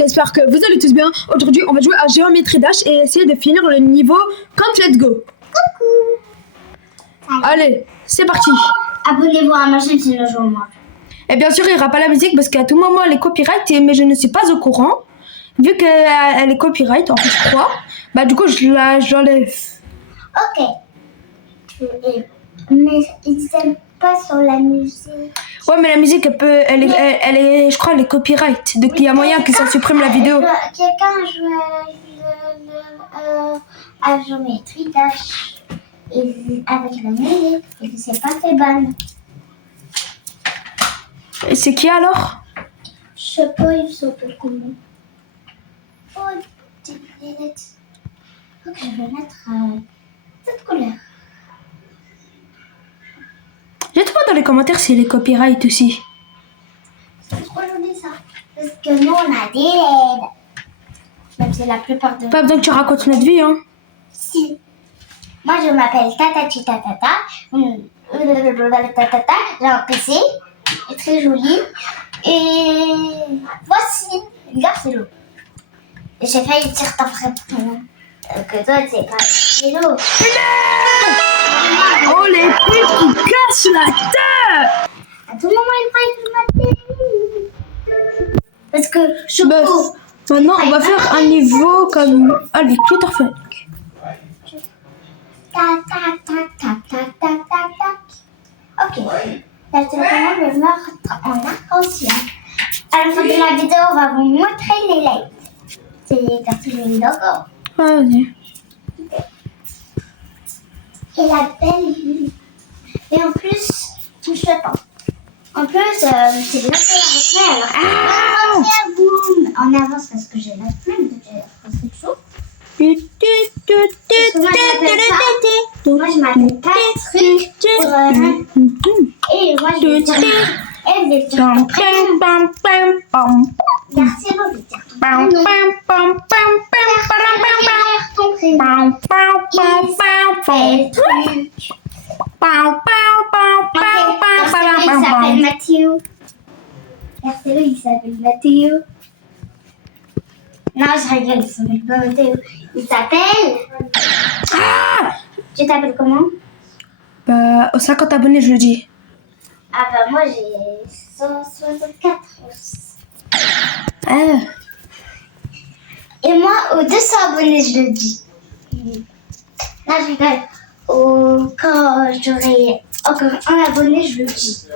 j'espère que vous allez tous bien. Aujourd'hui, on va jouer à Géométrie Dash et essayer de finir le niveau Count Let's Go. Coucou. Allez, c'est parti. Abonnez-vous à ma chaîne sinon je vous mange. Et bien sûr, il n'y aura pas la musique parce qu'à tout moment, elle est copyright, mais je ne suis pas au courant. Vu qu'elle est copyright, en fait, je crois. Bah du coup, j'enlève. Ok. Mais ils n'aiment pas sur la musique. Ouais, mais la musique, elle est, je crois, elle est copyright. Donc il y a moyen que ça supprime la vidéo. Quelqu'un joue à Géométrie Dash et avec la musique et c'est pas fait ban. Et c'est qui alors? Je sais pas, il s'appelle comment. Oh, des lunettes. Ok, je vais mettre cette couleur. Dites-moi dans les commentaires si elle est copyright aussi. C'est trop joli ça. Parce que nous on a des LED. Même si la plupart de... Pas besoin que tu racontes notre vie, hein. Si. Moi je m'appelle Tatati Tatata. J'ai un PC. Il est très joli. Et voici. Regarde, c'est l'eau. J'ai failli dire ta frère que toi c'est pas l'eau. Oh les putes qui cassent la tête. À tout moment il faille que je m'appelle. Parce que je Bah, maintenant on va faire un niveau comme... Allez, Peter Funk. Tac, tac, tac, tac, tac, tac, tac, tac. Ok. Là, je vais me mettre en arc-en-ciel. À la fin de la vidéo, on va vous montrer les lights. C'est les cartouches de d'accord. Vas-y. Et la belle vue. Et en plus, je sais pas. En plus, c'est bien fait la retenue. Alors, boum. En avance parce que j'ai la flemme de faire c'est chaud. Moi, je m'appelle Patrick. Et moi, je vais dire... Elle vais dire ton prénom. Merci, moi, je vais dire ton prénom. Il s'appelle Mathieu. Regardez-le, il s'appelle Mathieu. Non, je rigole, il s'appelle pas Mathieu. Il s'appelle... Ah! Tu t'appelles comment? Bah, aux 50 abonnés, je le dis. Ah bah moi j'ai 164. Ah. Et moi aux 200 abonnés je le dis. Là je rigole. Quand j'aurai encore un abonné je le dis.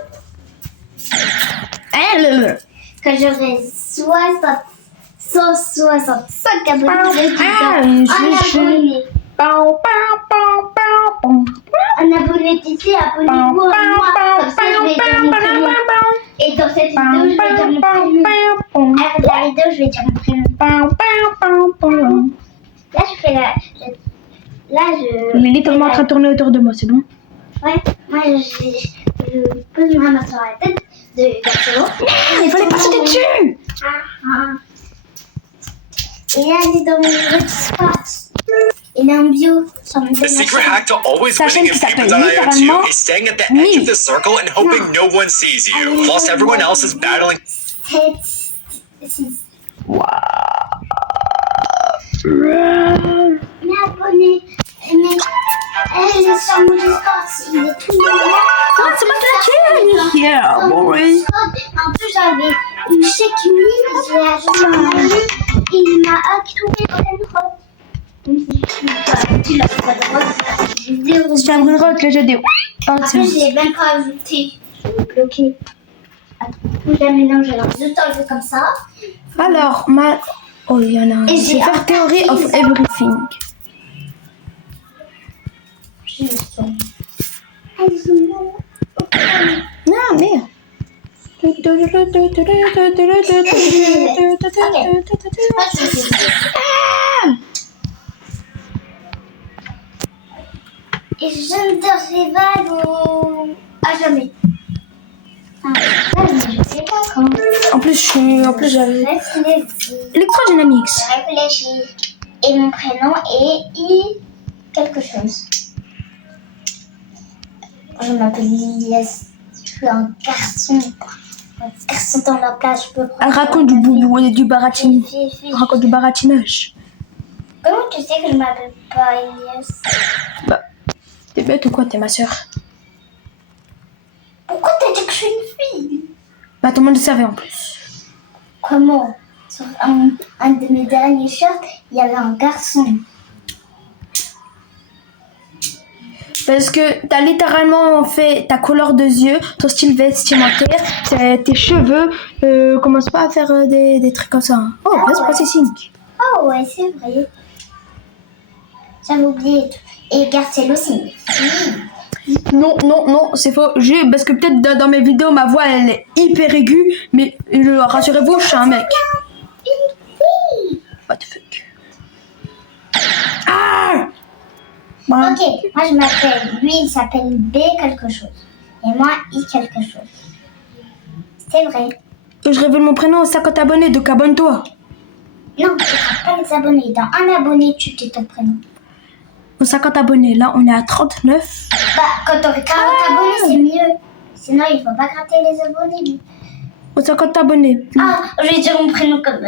Quand j'aurai 165 abonnés je le dis. Un abonné d'ici, abonnez-vous à moi. Comme ça, je vais dire mon prénom. Et dans cette vidéo, je vais dire mon prénom. Avec la vidéo, je vais dire mon prénom. Là, je fais la... Il est littéralement en train de tourner autour de moi, c'est bon? Ouais, moi, je pose ma main sur la tête de Garcelo. Il fallait pas sauter dessus! Et là, il est dans mon petit spot. Il est en bio sur mon The secret hack to always Sa chaîne winning qui in s'appelle People.io littéralement 2 is staying at the edge of the circle and hoping no one sees you, whilst everyone else is battling. Mais abonné, mais elle est sur mon Discord, il est tout nouveau. C'est moi qui l'ai tué, yeah, boy. En plus, j'avais une checklist, je l'ai ajouté à ma liste, et il m'a activé plein de rotes. Tu l'as pas de rotes, j'ai zéro. Si tu as un rock, là, j'ai des... En plus, je l'ai même pas ajouté. Je l'ai bloqué. Attends, je l'ai mélangé. Alors, je t'enlève comme ça. Alors, oh, il y en a un. Et Je vais j'ai faire un Theory of cartouche. Everything. Je le sens. Elles sont là. Non, merde. Et je ne rival à jamais. Je sais pas quand. En plus, j'avais Electrodynamics. J'ai réfléchi. Et mon prénom est I quelque chose. Je m'appelle Lilias. Je suis un garçon. Elles sont dans la place, je peux prendre. Elle raconte du boubou et du baratin. Fille. Elle raconte du baratinage. Comment tu sais que je m'appelle pas Elias? Bah, t'es bête ou quoi, t'es ma soeur? Pourquoi t'as dit que je suis une fille? Bah, tout le monde le savait en plus. Comment? Sur un de mes derniers shirts, il y avait un garçon. Parce que t'as littéralement fait ta couleur de yeux, ton style vestimentaire, tes cheveux. Commence pas à faire des trucs comme ça. Hein. Oh, best processing. Oh ouais, c'est vrai. J'avais oublié. Et Garcelle aussi. Non, c'est faux. Parce que peut-être dans mes vidéos, ma voix elle est hyper aiguë, mais rassurez-vous, je suis un mec. What the fuck. Ah! Bah, Ok, moi je m'appelle. Lui il s'appelle B quelque chose. Et moi I quelque chose. C'est vrai. je révèle mon prénom aux 50 abonnés, donc abonne-toi. Non, tu ne pas les abonnés. Dans un abonné, tu dis ton prénom. Aux 50 abonnés, là on est à 39. Bah, quand on fait 40 abonnés, c'est mieux. Sinon, il ne faut pas gratter les abonnés. Lui. Aux 50 abonnés. Ah, je vais dire mon prénom comme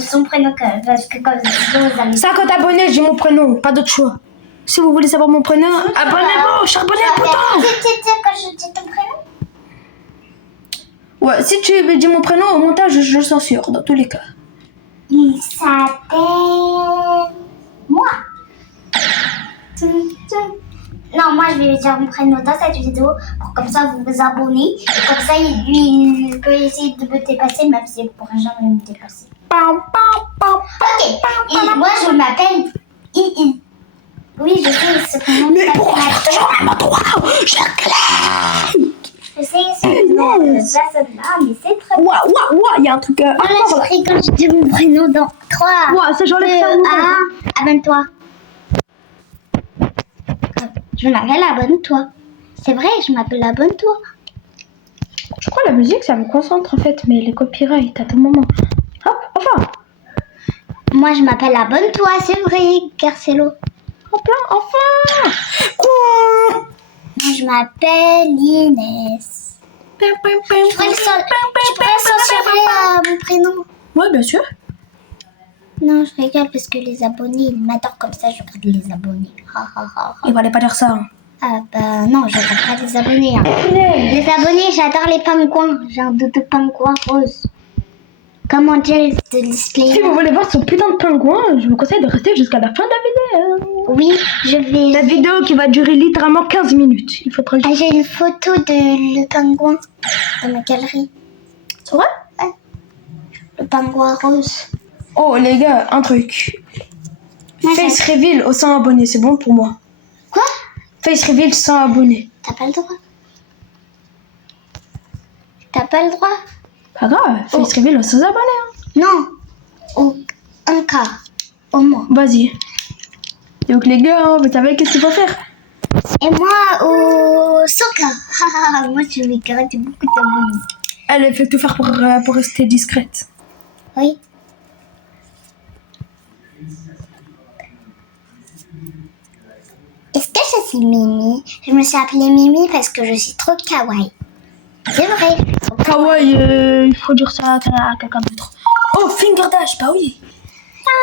son prénom parce que comme sinon vous allez. 50 abonnés, j'ai mon prénom, pas d'autre choix. Si vous voulez savoir mon prénom, abonnez-vous, je suis abonné à pourtant. Tu sais quand je dis ton prénom? Ouais, si tu dis mon prénom, au montage, je le censure, dans tous les cas. Il s'appelle moi. Non, moi je vais lui dire mon prénom dans cette vidéo pour comme ça vous vous abonnez. Et comme ça, lui, il peut essayer de me dépasser, même s'il ne pourra jamais me dépasser. Ok, et moi je m'appelle II. Oui, je sais ce prénom. Mais pourquoi je fais toujours le même endroit? Je clique. Je sais ce nom de personne-là, mais c'est très bien. Ouah, il y a un truc Voilà, je prie quand je dis mon prénom dans 3. Ouah, ça j'enlève ça. 1, abonne-toi. Je m'appelle Abonne-toi. C'est vrai, je m'appelle Abonne-toi. Je crois la musique, ça me concentre en fait, mais les copyrights à tout moment. Hop, enfin. Moi, je m'appelle Abonne-toi, c'est vrai, Garcello. Hop là, enfin. Quoi? Moi, je m'appelle Inès. Tu pourrais censurer mon prénom? Ouais, bien sûr. Non, je rigole parce que les abonnés, ils m'adorent comme ça, je regarde les abonnés. Il fallait pas dire ça. Hein. Ah bah non, je regarde pas les abonnés. Hein. Les abonnés, j'adore les pingouins. J'ai un doudou pingouin rose. Comment dire de display? Si vous voulez voir ce putain de pingouin, je vous conseille de rester jusqu'à la fin de la vidéo. Oui, je vais. La vidéo qui va durer littéralement 15 minutes. Il faudra... Ah, j'ai une photo de le pingouin dans ma galerie. C'est vrai? Ouais. Le pingouin rose. Oh les gars, un truc. Moi, Face reveal aux 100 abonnés, c'est bon pour moi. Quoi? Face reveal 100 abonnés. T'as pas le droit. T'as pas le droit? Pas grave, face reveal aux 100 abonnés. Hein. Non. Au un quart. Au moins. Vas-y. Donc les gars, hein, vous savez qu'est-ce qu'il faut faire? Et moi au soccer. Moi je vais gratter beaucoup d'abonnés. Elle fait tout faire pour rester discrète. Oui. Est-ce que je suis Mimi? Je me suis appelée Mimi parce que je suis trop kawaii. C'est vrai. Kawaii, il faut dire ça à quelqu'un d'autre. Oh, finger dash, bah oui.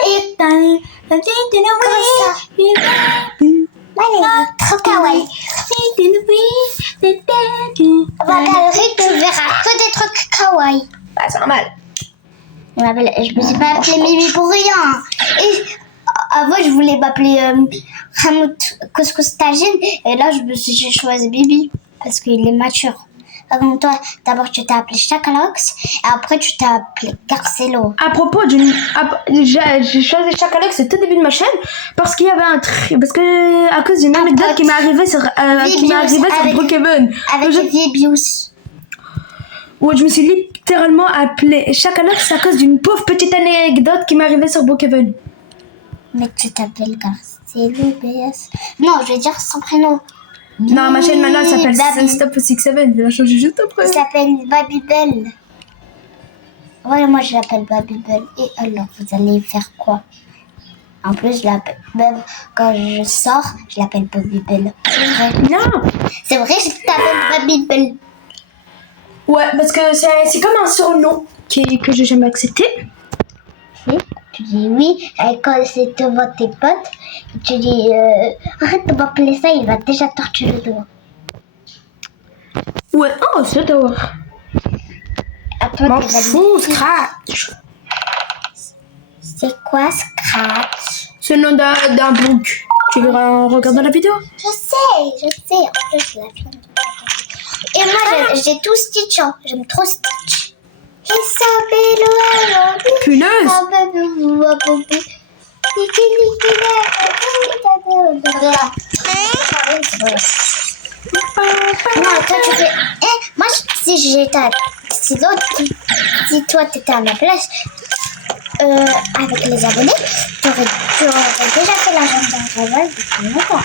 Et comme ça. Ouais, trop kawaii. Ma galerie, tu verras que des trucs kawaii. Bah, c'est normal. Je me suis pas appelée Mimi pour rien. Et avant, je voulais m'appeler Hamout Couscous Tagine. Et là, j'ai choisi Bibi parce qu'il est mature. Comme toi, d'abord, tu t'es appelé Chakalox. Et après, tu t'es appelé Garcello. À propos j'ai choisi Chakalox au tout début de ma chaîne parce qu'il y avait un truc, parce que à cause d'une anecdote qui m'est arrivée sur Brookhaven. Avec Vibius. Où je me suis littéralement appelée Chakalox à cause d'une pauvre petite anecdote qui m'est arrivée sur Brookhaven. Mais tu t'appelles Garcello BS. Non, je vais dire son prénom. Non, ma chaîne maintenant elle s'appelle Stop 67, je vais la changer juste après. Elle s'appelle Babybel. Ouais, moi je l'appelle Babybel. Et alors, vous allez faire quoi? En plus, je l'appelle, même quand je sors, je l'appelle Babybel. C'est vrai. Non. C'est vrai, je t'appelle Babybel. Ouais, parce que c'est comme un surnom que j'ai jamais accepté. Oui. Tu dis oui, et quand c'est devant tes potes, tu dis arrête de m'appeler ça, il va déjà torturer devant. Ouais, oh, j'adore. À toi, M'en tu vas fous, dire, Scratch. c'est quoi Scratch? C'est le nom d'un book. Tu verras en regardant la vidéo. Je sais. En plus, je la filme. Et moi, j'ai tout Stitch. Hein. J'aime trop Stitch. Punaise. Non, toi tu fais. Moi, si toi t'étais à ma place, avec les abonnés, tu aurais déjà fait la Gender Rival depuis longtemps.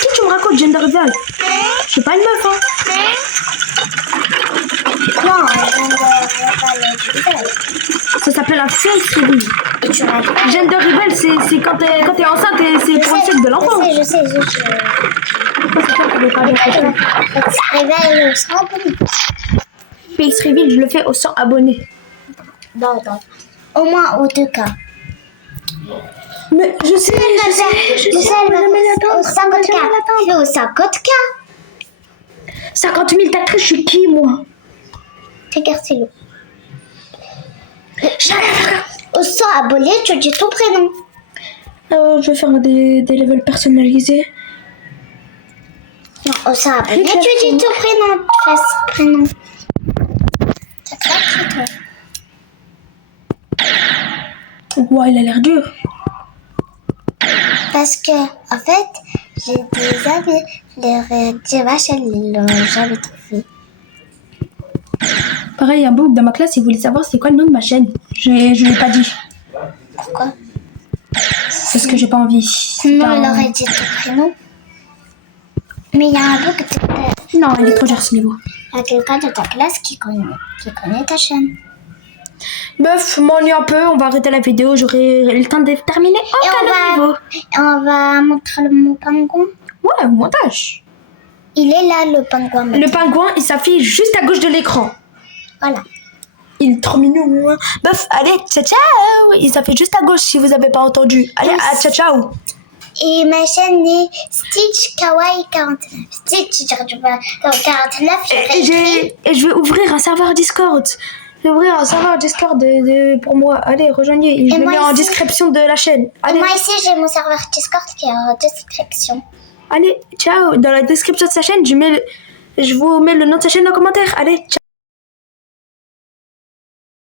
Qu'est-ce que tu me racontes, Gender Rival? Je suis pas une meuf, hein. Non, Gender Rival. Ça s'appelle un face reveal. Et tu m'as pas. Gender Rival, c'est quand t'es enceinte et c'est pour le sexe de l'enfant. Je sais. Pourquoi c'est toi qui veux pas dire ça? Réveil sans abonnés. Face reveal, je le fais aux 100 abonnés. Non. Au moins aux 2 cas. Mais je sais, mais attends, Au 50K. Fais au 50K. 50 000, t'as cru, je suis qui, moi? Regarde, c'est l'eau. Au 100 abonnés, tu dis ton prénom. Je vais faire des levels personnalisés. Non, au 100 abonnés, tu dis ton prénom. Ça craque, toi. Ouais, il a l'air dur. Parce que, en fait, j'ai des amis, les ma chaîne, ils l'ont jamais trouvé. Pareil, un book dans ma classe, il voulait savoir c'est quoi le nom de ma chaîne. Je lui ai pas dit. Pourquoi? Parce que j'ai pas envie. Sinon, il aurait dit ton prénom. Mais il y a un book Non, il est trop dur ce niveau. Il y a quelqu'un de ta classe qui connaît ta chaîne. Meuf, m'ennuie un peu, on va arrêter la vidéo, j'aurai le temps de terminer niveau. Et on va montrer le pingouin. Ouais, montage. Il est là, le pingouin. Le pingouin, il s'affiche juste à gauche de l'écran. Voilà. Il est trop mignon. Meuf, allez, ciao ciao. Il s'affiche juste à gauche si vous avez pas entendu. Allez, ciao ciao. Et ma chaîne est Stitch Kawaii 49. Stitch, tu vois, 49, Et je vais ouvrir un serveur Discord. Je vais ouvrir un serveur Discord pour moi. Allez, rejoignez. Je vais mettre en description de la chaîne. Allez. Et moi ici, j'ai mon serveur Discord qui est en description. Allez, ciao. Dans la description de sa chaîne, je vous mets le nom de sa chaîne en commentaire. Allez, ciao.